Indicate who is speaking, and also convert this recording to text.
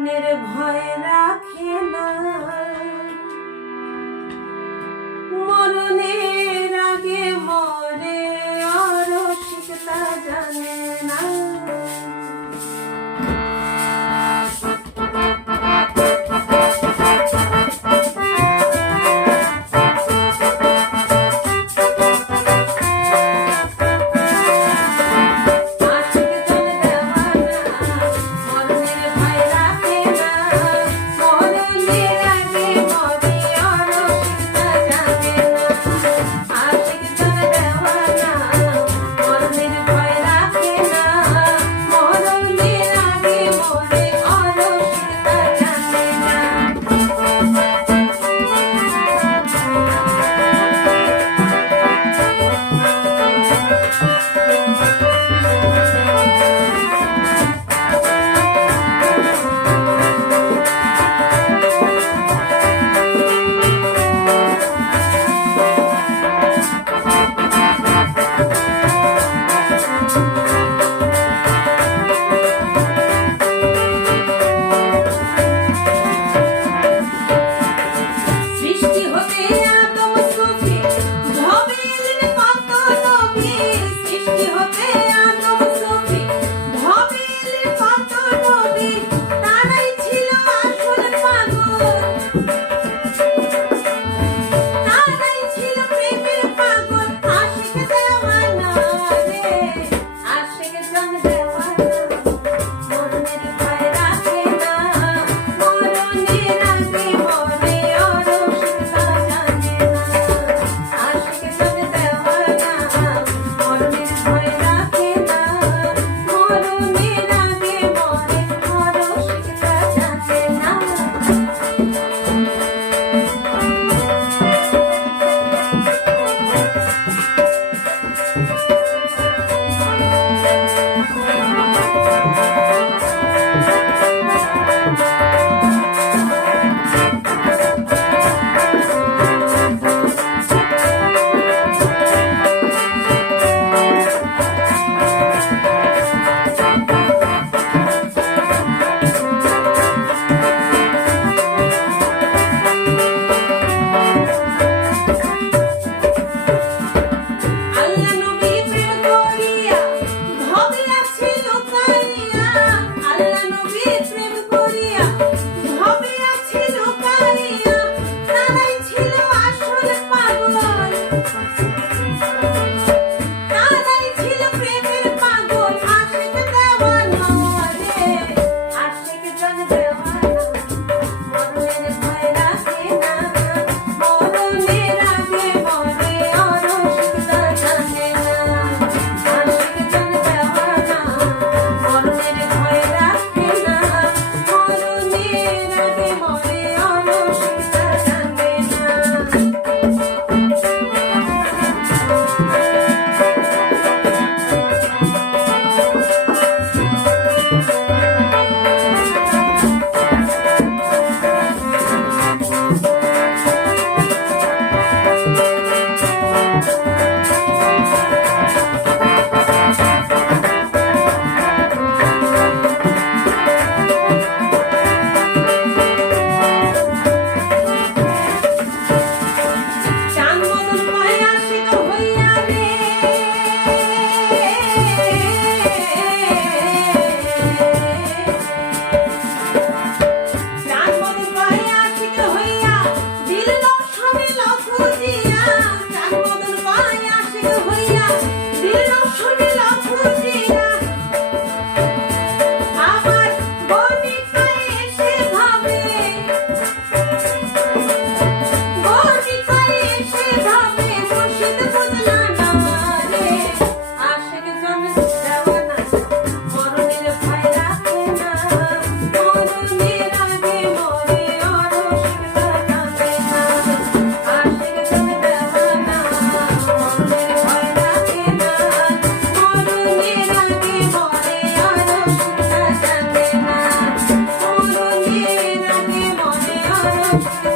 Speaker 1: মনের ভয় রাখে। Thank you.